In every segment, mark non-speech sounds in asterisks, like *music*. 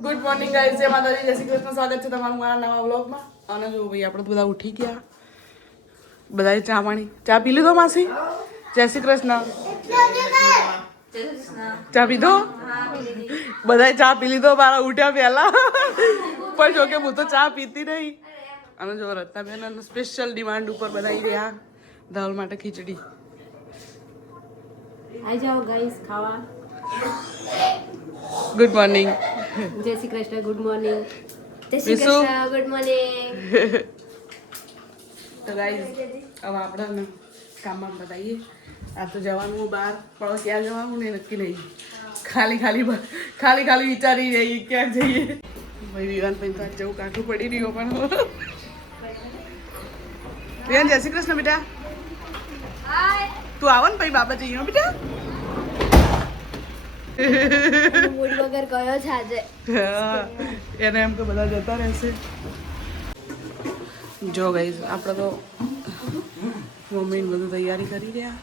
Good morning guys જય માતાજી. જય શ્રી કૃષ્ણ. સ્વાગત છે તમારું મારા નવા વ્લોગમાં. અને જો ભાઈ, આપણે બધા ઉઠી ગયા. બધાએ ચા પાણી. ચા પી લીધો માસી? જય શ્રી કૃષ્ણ. ચા પીધો? બધાએ ચા પી લીધો. મારા ઉઠ્યા પહેલા. પણ જો કે હું તો ચા પીતી નહીં. અને જો રત્નાબેન સ્પેશિયલ ડિમાન્ડ ઉપર બધા રહ્યા. ધવલ માટે ખીચડી. આઈ જાઓ ગાઈસ ખાવા. ગુડ મોર્નિંગ જય શ્રી કૃષ્ણ ગુડ મોર્નિંગ જય શ્રી? કૃષ્ણ ગુડ મોર્નિંગ *laughs* તો ગાઈસ હવે આપણે કામમાં બતાવીએ. આ તો જવાનું બહાર. પણ ક્યાં જવાનું ને નક્કી નહીં. ખાલી ખાલી ખાલી ખાલી વિચારી જઈએ ક્યાં જઈએ? ભાઈ વિવાન ભાઈ તો આજ જવું કાઠું પડી રહ્યો પણ *laughs* વિવાન જય શ્રી કૃષ્ણ બેટા. તું આવો ને ભાઈ બાબા જઈએ બેટા. મૂડ વગર કયો છે આજે. એને એમ કે બધા જતા રહેશે. જો ગઈશ આપણે તો મમ્મી બધું તૈયારી કરી રહ્યા.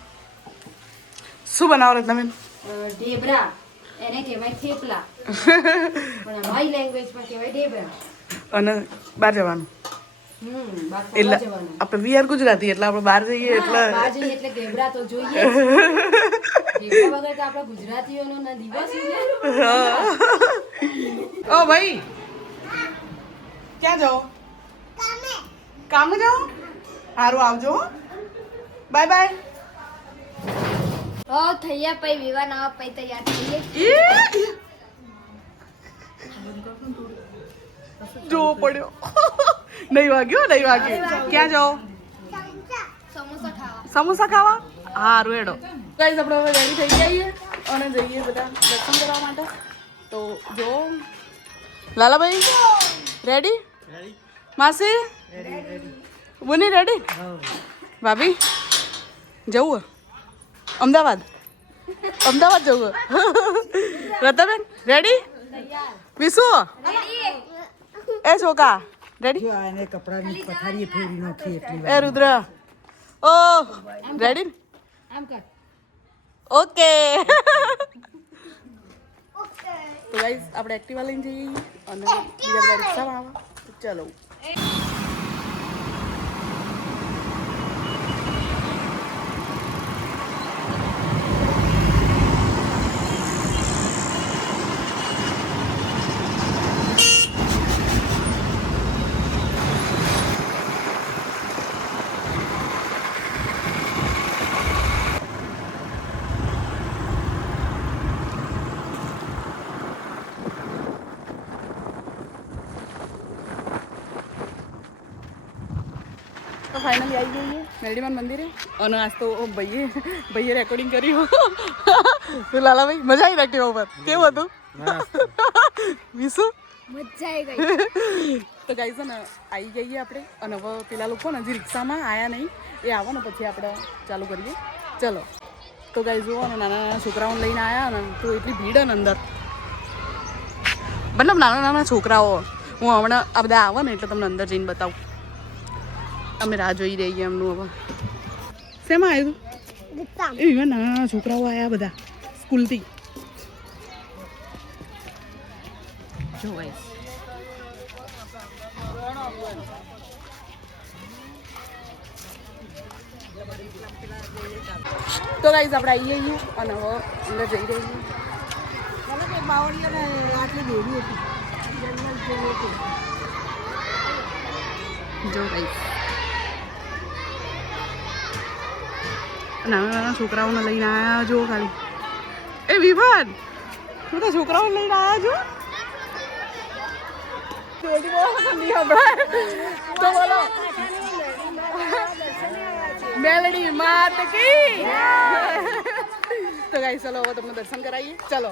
શું બનાવો તમે? ઢેબરા. એને કહેવાય થેપલા. *laughs* પણ અમારી લેંગ્વેજમાં કહેવાય ઢેબરા. અને બહાર જવાનું. એટલે આપણે વી આર ગુજરાતી એટલે આપણે બહાર જઈએ એટલે બહાર જઈએ એટલે ઢેબરા તો જોઈએ. જ. વગર તો આપણા ગુજરાતીઓનો ના દિવસ ઓ ભાઈ ક્યાં જાઓ? કામે. જાઓ? સારું આવજો બાય બાય. ઓ થૈયા પઈ વિવાહ નવા પઈ તૈયાર થઈએ. જો પડ્યો. નહીં વાગ્યું નહીં વાગ્યું. ક્યાં જાઓ? સમોસા ખાવા? હા રેડો ગાઈઝ આપણે હવે રેડી થઈ જઈએ અને જઈએ બધા દર્શન કરવા માટે. તો જો. લાલાભાઈ રેડી માસી? બુની રેડી ભાભી, જવું અમદાવાદ. અમદાવાદ જવું? રતાબેન રેડી વિશુ એ છોકા. રેડી આને કપડાની પથારી ફેરી નાખી એટલી એ રુદ્ર. ઓ. રેડી આમ કર ઓકે. તો ગાઈઝ આપણે એક્ટિવા લઈને જઈએ. અને બીજા બધા રિક્ષામાં આવે. ચલો. ફાઇનલી આવી ગઈ મેલડીમાન મંદિરે. અને આજ તો ભાઈએ ભાઈએ રેકોર્ડિંગ કર્યું. તો લાલાભાઈ મજા આવી રાખી ઉપર કેવું હતું? વિશુ? મજા આવી ગઈ. તો ને આવી જઈએ આપણે. અને હવે પેલા લોકો ને હજી રિક્ષામાં આવ્યા નહીં. એ આવો ને પછી આપણે ચાલુ કરીએ. ચલો. તો ગાઈ જુઓ નાના નાના છોકરાઓને લઈને આવ્યા ને તો એટલી ભીડ ને અંદર. મતલબ નાના નાના છોકરાઓ. હું હમણાં આ બધા આવે ને એટલે તમને અંદર જઈને બતાવું. અમે રાહ જોઈ રહીએ એમનું હવે. શેમાં આવ્યું એ એવા નાના નાના છોકરાઓ આવ્યા બધા સ્કૂલથી. જો ગાઈસ તો ગાઈઝ આપણે આવી છીએ અને હવે અંદર જઈ રહી છીએ બાવળીઓને આટલી દોરી હતી. જો ગાઈઝ નાના નાના છોકરાઓને લઈને આવ્યા જો ખાલી. એ વિભાન તું તો છોકરાઓને લઈને આવ્યા છો. જોરથી બોલો તો નહીં સંભળાય. તો બોલો. મેલડી માત કી. તો ગાઈ ચલો, હવે તમને દર્શન કરાવીએ. ચલો.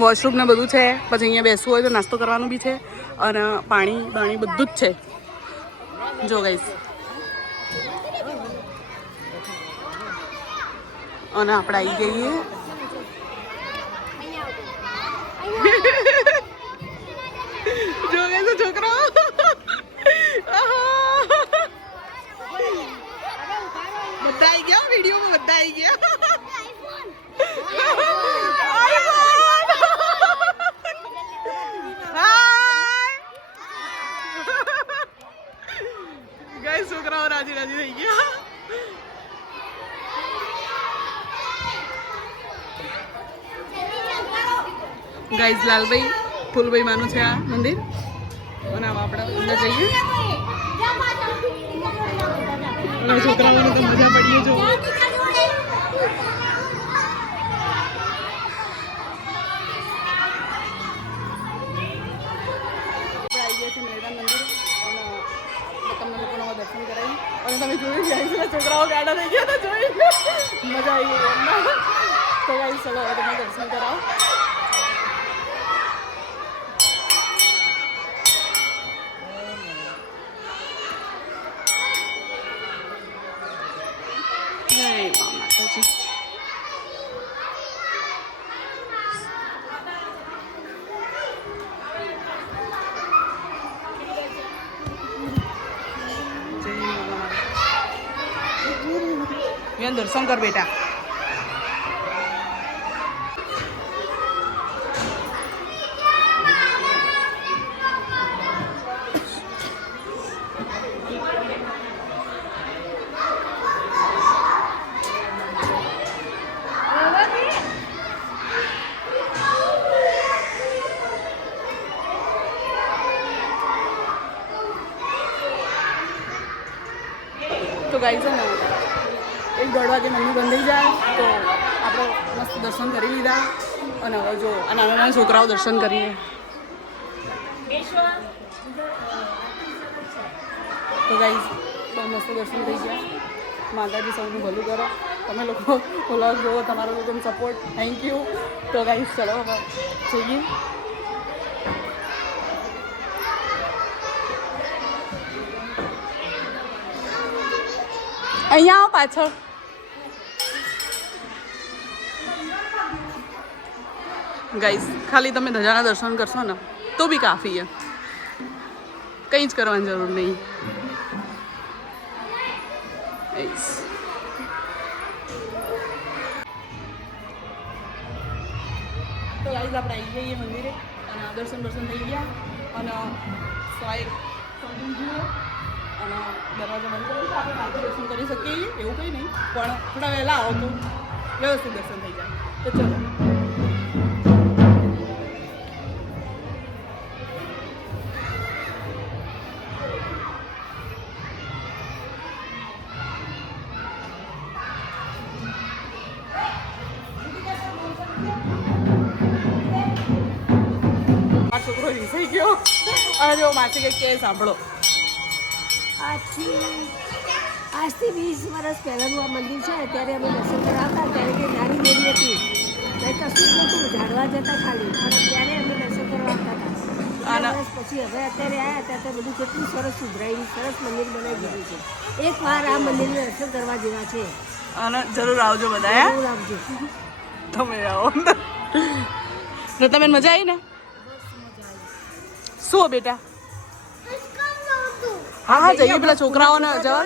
વોશરૂમ ને બધું છે. પછી અહીંયા બેસવું હોય તો નાસ્તો કરવાનું બી છે. અને પાણી બાણી બધું જ છે. જો ગાઈસ અને આપણે આવી જઈએ. જો ગાઈસ છોકરાઓ બધા આવી ગયા? વિડીયોમાં બધા આવી ગયા? ગાઈઝ લાલભાઈ ફૂલભાઈમાંનું છે આ મંદિર. અને હવે આપણે, અંદર જઈએ. છોકરાઓને તો મજા પડીએ, જો. દર્શન કરાવી અને તમે જોયું છોકરાઓ ગાડા થઈ ગયા, તો જોઈ. મજા આવી ગઈ તો ગાઈ ચલો તમે દર્શન કરાવો. માતાજી જય મા માતાજી ગાય છે ને, એક દોઢ વાગે મમ્મી બંધાઈ જાય, તો આપણે મસ્ત દર્શન કરી લીધા. અને હવે જો આ નાના નાના છોકરાઓ દર્શન કરીએ. તો ગાઈઝ, બહુ મસ્ત દર્શન થઈ ગયા. માતાજી સૌનું ભલું કરો. તમે લોકો ઓલા જુઓ તમારો લોકોનો સપોર્ટ થેન્ક યુ તો ગાઈઝ, ચલો હવે જઈએ. અહીંયા પાછળ ગાઈસ ખાલી તમે ધજાના દર્શન કરશો ને, તો બી કાફી છે. કંઈ જ કરવાની જરૂર નહીં. તો ગાઈસ આપણે આવી જઈએ મંદિરે. અને દર્શન દર્શન થઈ ગયા. અને સાહેબ સમજી જુઓ. અને દરવાજા બંધ કરી આપણે બહારથી દર્શન કરી શકીએ એવું કંઈ નહીં. પણ થોડા વહેલા આવો તો વ્યવસ્થિત દર્શન થઈ જાય. તો ચલો. છોકરો રીસાઈ ગયો. અને જો માસી કે સાંભળો. આજથી આજથી વીસ વર્ષ પહેલાંનું આ મંદિર છે ત્યારે અમે દર્શન કરવા આવતા ત્યારે કે નાની દેવી હતી કંઈ કશું જ નહોતું ઝાડવા જતા ખાલી અને ત્યારે અમે દર્શન કરવા આવતા હતા. વર્ષ પછી હવે અત્યારે આવ્યા ત્યારે બધું કેટલું સરસ સુધરાયું સરસ મંદિર બનાવી દીધું છે. એક વાર આ મંદિરને દર્શન કરવા જેવા છે. અને જરૂર આવજો બધા આવજો. તમે આવો. તો તમે મજા આવી ને? શું બેટા. હા હા જઈએ પેલા છોકરાઓને જવા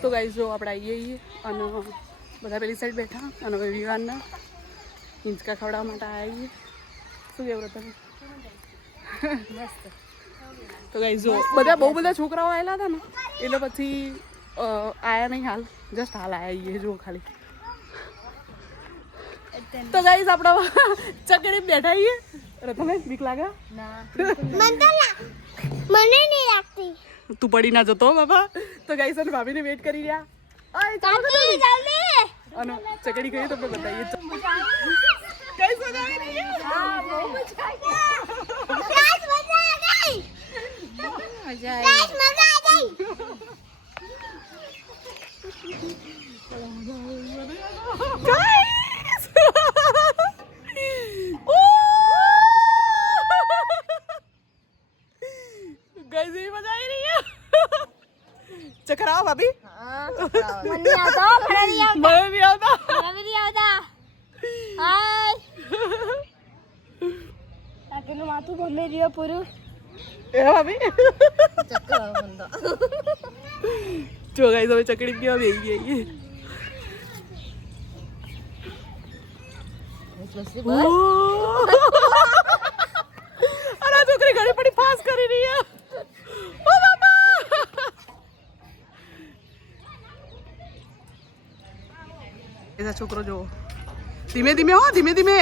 તો ગાઈઝ જો આપણે આવીએ છીએ અને બધા પેલી સાઈડ બેઠા અને હવે વિવાનના હિંચકા ખવડાવવા માટે આવીએ શું કેવું તમે તો ગાઈસ જો બધા બહુ બધા છોકરાઓ આવેલા હતા ને એટલે પછી આયા નહીં હાલ. જસ્ટ હાલ આયા જો ખાલી. તો ગાઈઝ આપણા ચકડી બેઠા છીએ. રતને બીક લાગે? મને નહીં લાગતી તું પડી ના જતો બાબા તો ગાઈસ અને ભાભીને વેટ કરી રહ્યા. ઓય, તો જલ્દી જલ્દી અને ચકડી કઈ તમને બતાવીએ. ગાઈસ મજા આવી રહી હા બહુ મજા આવી. ગાઈસ મજા આ ગઈ મજા આ ગઈ Guys! Guys, એ મજા આવી રહી છે ચકરાવો ભાભી મને આવતા મને નહીં આવતા મને નહીં આવતા મને નહીં આવતા હાય કાકીનું માથું ગમે રહ્યો પૂરું એ ભાભી જો ગાઈસ હવે ચકડી કેવા બેહી ગઈ અરે આ છોકરી ઘણી પડી પાસ કરી રહી છે ઓ બાપા છે આ છોકરો જુઓ ધીમે ધીમે હો ધીમે ધીમે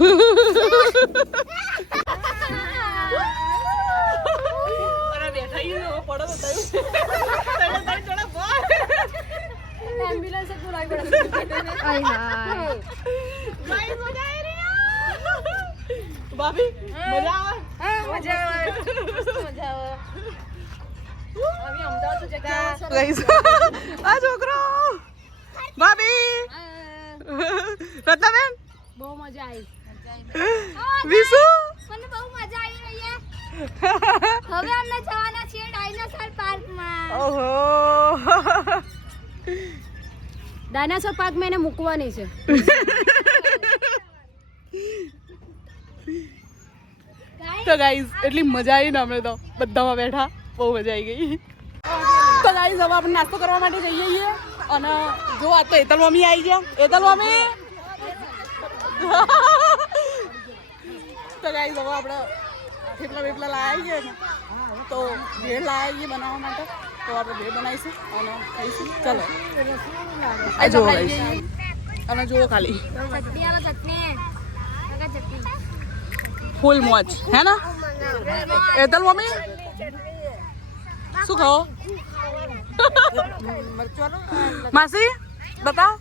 અરે બેઠા ઈ લો, પડો તો થયું. તને તારી જોડે એમ્બ્યુલન્સ જ બોલાવી પડે ગાઈસ, મજા આવી રહી ભાભી મજા આવે મજા આવે મજા આવે અમદાવાદ તો જગ્યા આ છોકરો. ભાભી. રત્નાબેન બહુ મજા આવી. વિશુ? મને બહુ મજા આવી. હવે અમે જવાના છીએ ડાયનોસોર પાર્કમાં. ઓહો. ડાયનાસોર પાર્કમાં એને મૂકવાની છે. તો ગાઈઝ એટલી મજા આવી ને અમે તો. બધામાં બેઠા બહુ મજા આવી ગઈ. તો ગાઈઝ હવે આપણે નાસ્તો કરવા માટે જઈએ છીએ. અને જો આ તો એતલ મમ્મી આવી ગયા. એતલ મમ્મી? તો ગાઈઝ હવે આપણે થેપલા વેપલા લાવી ગયા ને તો ભેળ લાવી છીએ બનાવવા માટે. તો આપણે ભેળ બનાવીશું અને ખાઈશું. ચલો. આ જો અને જુઓ ખાલી. ફૂલ મોજ. હે ને? એતલ મમ્મી. શું ખાઓ? માસી બતાવ.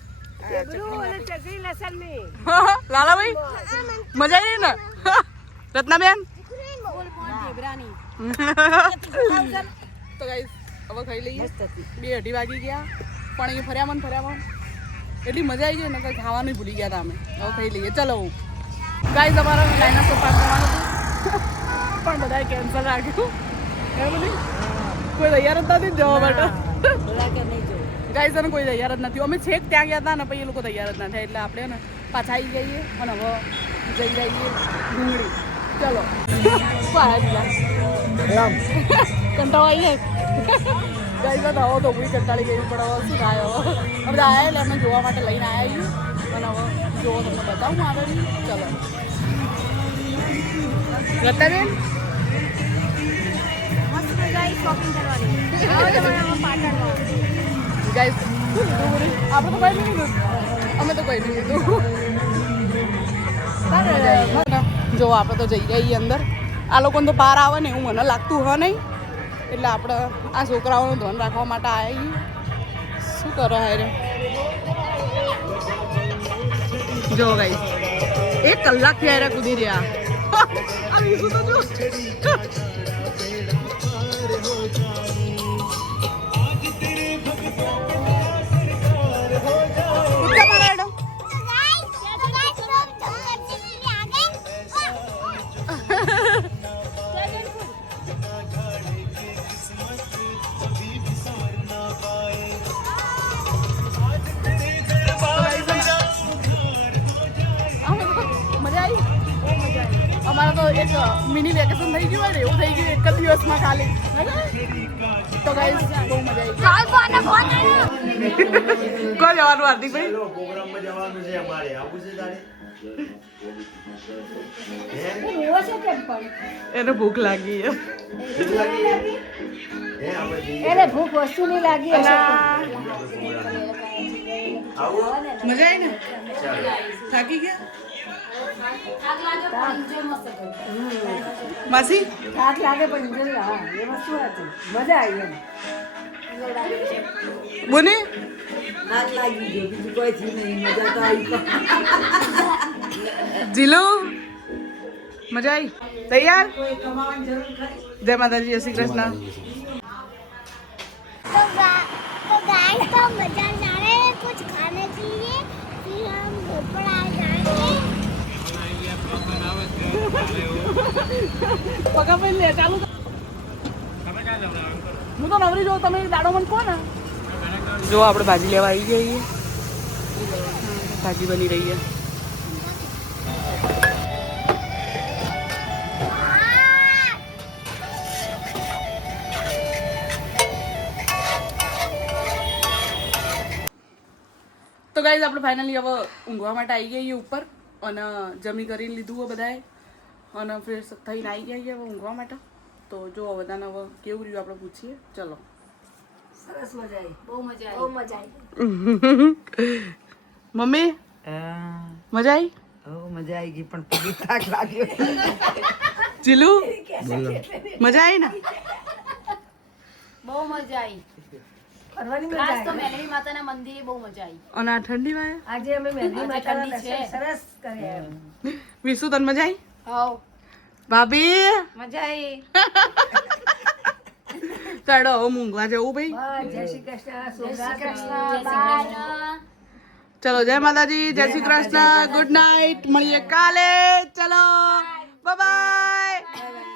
લાલાભાઈ મજા આવી ને? રત્નાબેન? *laughs* તો ગાઈસ હવે ખાઈ લઈએ. બે અઢી વાગી ગયા. પણ એ ફર્યા મન ફર્યા એટલી મજા આવી ગઈ ને કે ખાવાનું ભૂલી ગયા હતા અમે. હવે ખાઈ લઈએ. ચલો. ગાઈસ અમારા ડાયનાસોર પાર્ક કરવાનું હતું પણ બધાએ કેન્સલ રાખ્યું. નહીં? કોઈ તૈયાર જ નથી જવા માટે. ગાઈસ અને કોઈ તૈયાર જ નથી. અમે છેક ત્યાં ગયા હતા ને પછી એ લોકો તૈયાર જ ના થાય. એટલે આપણે ને પાછા આવી જઈએ. અને હવે જઈ જઈએ ડુંગળી. ચલો. કંટાળો આવી જાય. ગઈ તો આવો તો હું કંટાળી ગઈ. પણ હવે શું થાય હવે? અમે બધા આવ્યા એટલે અમે જોવા માટે લઈને આવ્યા છીએ. અને હવે જોવો તમને બતાવું આવે ચલો. આપણે તો કઈ નહીં અમે તો કઈ નહીં લીધું. જો આપણે તો જઈ જઈએ અંદર. આ લોકોને તો બહાર આવે ને એવું મને લાગતું હ નહીં. એટલે આપણે આ છોકરાઓનું ધ્યાન રાખવા માટે આવ્યા શું કરે હારે જો ગાઈસ એક કલાકથી હારે કૂદી રહ્યા. *laughs* આ બીજું તો જો. અમારે છે મિની વેકેશન થઈ ગયું હોય ને એવું થઈ ગયું એક જ દિવસમાં ખાલી. તો ગાઈસ બહુ મજા આવી કોઈ જવાનું હાર્દિકભાઈ પ્રોગ્રામમાં જવાનું છે અમારે. આવું છે તારે? એને ભૂખ લાગી છે. ભૂખ લાગી હે આપણે જઈએ. એને ભૂખ વસ્તુ ની લાગી મજા આવી ને? થાકી ગયા? માસી? થાક લાગે પણ enjoy, હા એ વસ્તુ હતી મજા આવી એમ. બોને? થાક લાગી ગયો. બીજું કોઈ થી નહીં. મજા તો આવી જીલો? મજા આવી તૈયાર? જય માતાજી જય શ્રી કૃષ્ણ. પગા ભાઈ લે ચાલુ કર. હું તો નવરી જોઉં તમે દાડો મને કહો ને. જો આપણે ભાજી લેવા આવી જઈએ. ભાજી બની રહી છે. તો ગાઈઝ આપણે ફાઇનલી હવે ઊંઘવા માટે આવી ગઈએ ઉપર અને જમી કરીને લીધું હોય બધાએ. અને ફ્રેશ થઈને આવી ગયા હવે ઊંઘવા માટે. તો જો બધાને હવે કેવું રહ્યું આપણે પૂછીએ? ચલો. સરસ મજા આવી. બહુ મજા બહુ મજા આવી. મમ્મી? મજા આવી મજા આવી *laughs* ગઈ પણ પગે થાક લાગ્યો જીલુ *laughs* મજા આવી ને? બહુ મજા આવી ફરવાની મજા તો આવી. મેલડી માતાના મંદિરે બહુ મજા આવી અને આ ઠંડીમાં આજે અમે મહેંદી આજે માતાના દર્શન સરસ કર્યા. વિશુ તને મજા આવી હવ. ભાભી? મજા આવી ચડો હવે મૂંઘવા જવું ભાઈ? જય શ્રી કૃષ્ણ જય શ્રી કૃષ્ણ ચલો જય માતાજી જય શ્રી કૃષ્ણ ગુડ નાઇટ મળીએ કાલે ચલો બાય.